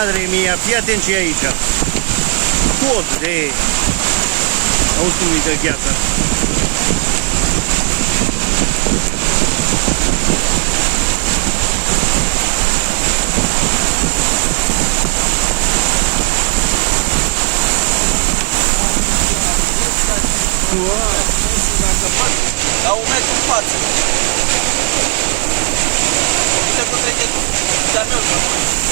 Madre mia, fii atent ce e aici. Tot de... Auzi cum îi dă gheața. La 1 metru în față. Uite cum trece camionul.